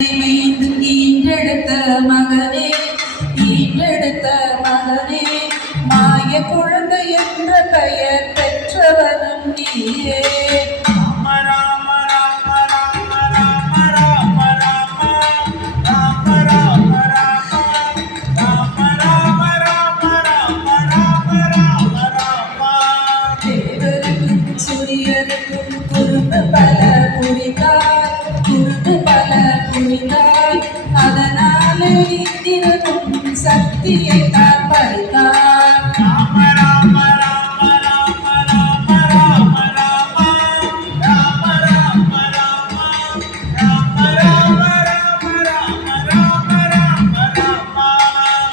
ஈன்றெடுத்த மகனே ஈன்றெடுத்த மகனே மாய குழந்தை என்ற பெயர் பெற்றவனும் நீயே. தேவருக்கும் சூரியருக்கும் குறும்பு பல புரிந்தாய், குறும்பு பல புரிந்தாய். அதனாலே இந்திரனும் சக்தியை தான் பறித்தாய்.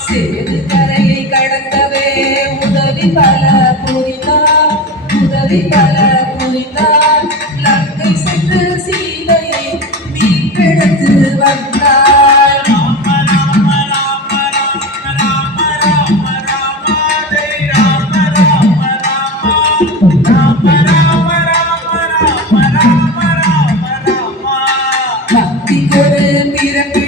சேது கரையை கடக்கவே உதவி பல புரிந்தார், உதவி பல புரிந்தார். லங்கை சென்று சீதையை மீட்டெடுத்து வந்தார். பக்திக்கொரு பிறப்பு